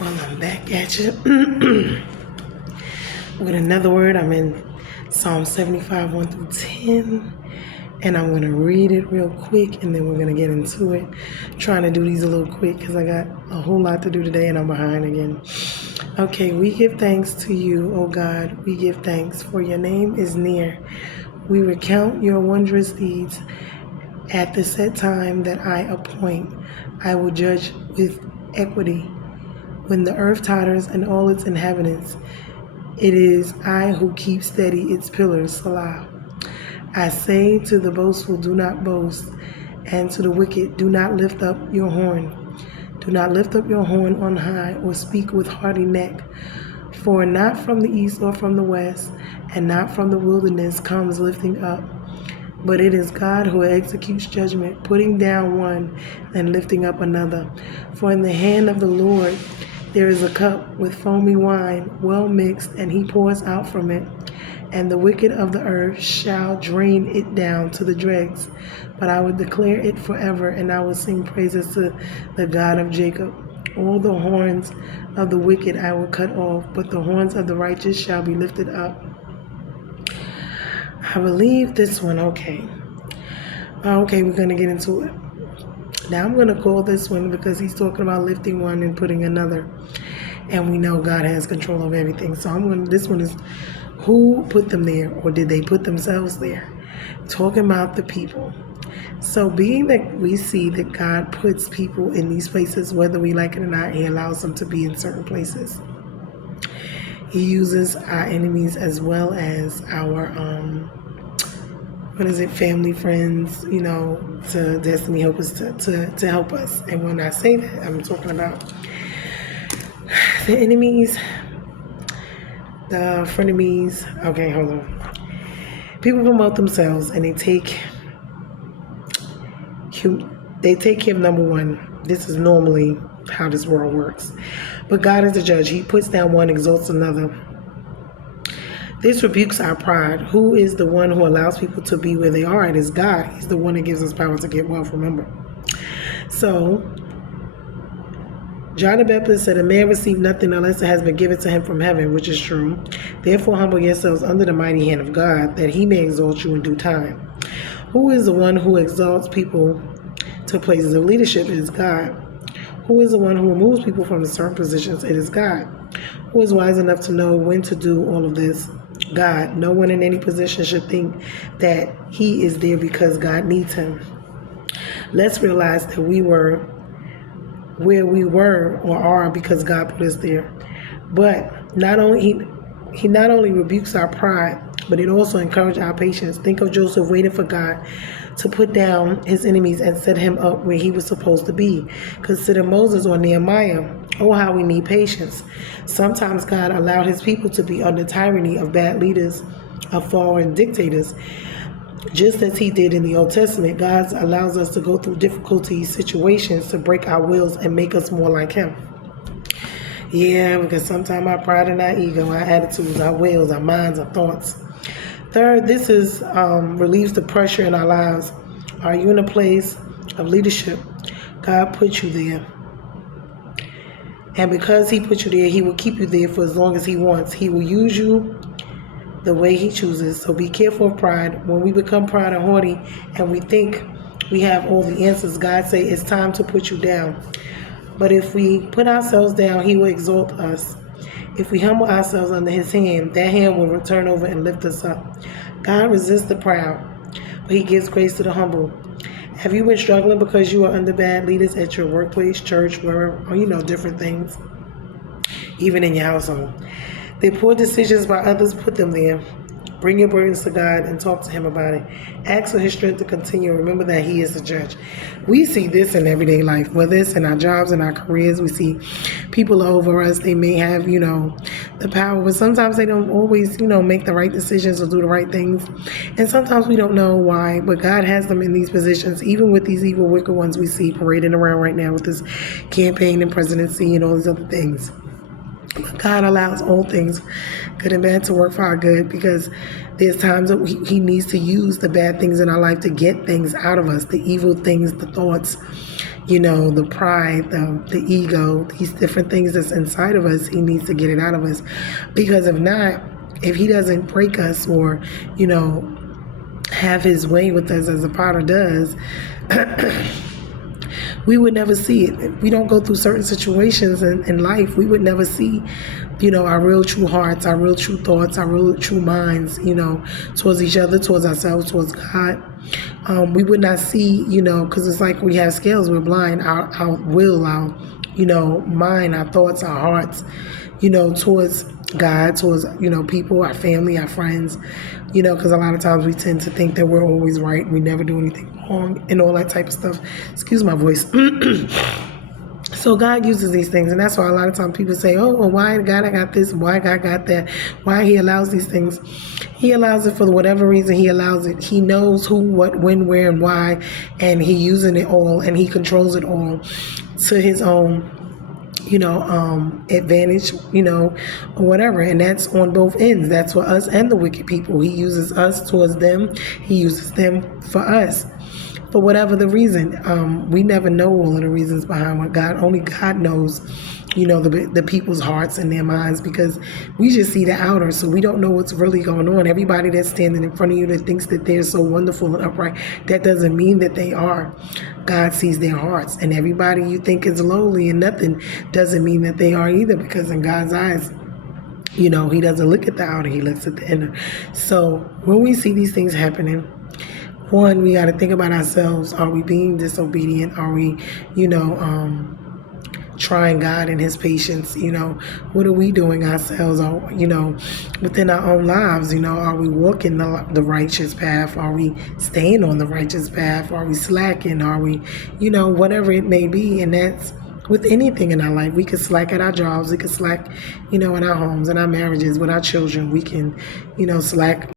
Well, I'm back at you with another word. I'm in Psalm 75, 1 through 10. And I'm going to read it real quick and then we're going to get into it. Trying to do these a little quick because I got a whole lot to do today and I'm behind again. Okay, we give thanks to you, O God. We give thanks, for your name is near. We recount your wondrous deeds. At the set time that I appoint, I will judge with equity. When the earth totters and all its inhabitants, it is I who keep steady its pillars, Salah. I say to the boastful, do not boast, and to the wicked, do not lift up your horn. Do not lift up your horn on high, or speak with hearty neck. For not from the east or from the west, and not from the wilderness comes lifting up. But it is God who executes judgment, putting down one and lifting up another. For in the hand of the Lord there is a cup with foamy wine, well mixed, and he pours out from it. And the wicked of the earth shall drain it down to the dregs. But I will declare it forever, and I will sing praises to the God of Jacob. All the horns of the wicked I will cut off, but the horns of the righteous shall be lifted up. I believe this one, okay. Okay, we're going to get into it. Now I'm going to call this one because he's talking about lifting one and putting another. And we know God has control of everything. So this one is who put them there, or did they put themselves there? Talking about the people. So being that we see that God puts people in these places, whether we like it or not, he allows them to be in certain places. He uses our enemies as well as our family, friends, to destiny helpers to help us. And when I say that, I'm talking about the enemies, the frenemies. Okay, hold on. People promote themselves and they take care of number one. This is normally how this world works. But God is the judge. He puts down one, exalts another. This rebukes our pride. Who is the one who allows people to be where they are? It is God. He's the one that gives us power to get wealth, remember. So, John the Baptist said, a man received nothing unless it has been given to him from heaven, which is true. Therefore, humble yourselves under the mighty hand of God, that he may exalt you in due time. Who is the one who exalts people to places of leadership? It is God. Who is the one who removes people from certain positions? It is God. Who is wise enough to know when to do all of this? God. No one in any position should think that he is there because God needs him. Let's realize that we were where we were or are because God put us there. But he not only rebukes our pride, but it also encourages our patience. Think of Joseph waiting for God to put down his enemies and set him up where he was supposed to be. Consider Moses or Nehemiah. Oh, how we need patience. Sometimes God allowed his people to be under tyranny of bad leaders, of foreign dictators. Just as he did in the Old Testament, God allows us to go through difficulty situations to break our wills and make us more like him. Yeah, because sometimes our pride and our ego, our attitudes, our wills, our minds, our thoughts. Third, this relieves the pressure in our lives. Are you in a place of leadership? God put you there. And because he put you there, he will keep you there for as long as he wants. He will use you the way he chooses. So be careful of pride. When we become proud and haughty and we think we have all the answers, God say it's time to put you down. But if we put ourselves down, he will exalt us. If we humble ourselves under his hand, that hand will return over and lift us up. God resists the proud, but he gives grace to the humble. Have you been struggling because you are under bad leaders at your workplace, church, wherever, or different things, even in your household? The poor decisions by others put them there. Bring your burdens to God and talk to him about it. Ask for his strength to continue. Remember that he is the judge. We see this in everyday life, whether it's in our jobs and our careers. We see people over us. They may have, the power, but sometimes they don't always, make the right decisions or do the right things. And sometimes we don't know why, but God has them in these positions, even with these evil, wicked ones we see parading around right now with this campaign and presidency and all these other things. God allows all things, good and bad, to work for our good, because there's times that he needs to use the bad things in our life to get things out of us, the evil things, the thoughts, the pride, the ego, these different things that's inside of us. He needs to get it out of us, because if not, if he doesn't break us or, have his way with us as a potter does, we would never see it. If we don't go through certain situations in life, we would never see, our real true hearts, our real true thoughts, our real true minds, towards each other, towards ourselves, towards God. We would not see, because it's like we have scales, we're blind, our will, our, mind, our thoughts, our hearts, towards God, towards, people, our family, our friends, because a lot of times we tend to think that we're always right. We never do anything wrong and all that type of stuff. Excuse my voice. So God uses these things, and that's why a lot of times people say, oh, well, why God I got this, why God got that, why he allows these things. He allows it for whatever reason he allows it. He knows who, what, when, where, and why, and he using it all, and he controls it all to his own advantage, or whatever. And that's on both ends. That's for us and the wicked people. He uses us towards them. He uses them for us. For whatever the reason, we never know all of the reasons behind what only God knows, the people's hearts and their minds, because we just see the outer, so we don't know what's really going on. Everybody that's standing in front of you that thinks that they're so wonderful and upright, that doesn't mean that they are. God sees their hearts, and everybody you think is lowly and nothing doesn't mean that they are either, because in God's eyes, he doesn't look at the outer, he looks at the inner. So when we see these things happening, one, we got to think about ourselves. Are we being disobedient? Are we, trying God and his patience? What are we doing ourselves? Or, within our own lives, are we walking the righteous path? Are we staying on the righteous path? Are we slacking? Are we, whatever it may be? And that's with anything in our life. We could slack at our jobs. We could slack, in our homes, in our marriages, with our children. We can, slack